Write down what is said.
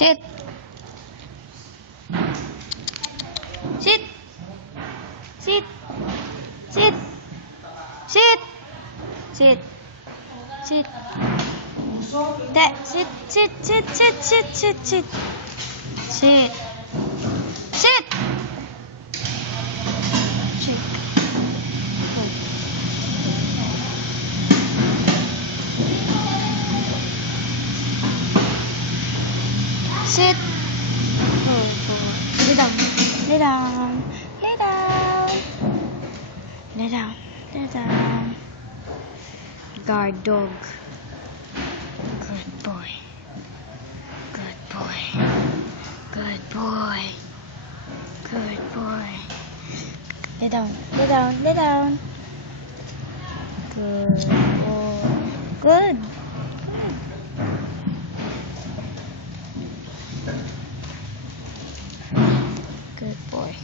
Sit. Sit. Sit. Sit. Sit. Sit. Sit. Sit. Sit. Sit. Sit. Sit. Sit. Sit. Sit. Sit. Sit. Sit. Lay down. Lay down. Lay down. Lay down. Lay down. Guard dog. Good boy. Good boy. Good boy. Good boy. Lay down. Lay down. Lay down. Good boy. Good. Good boy.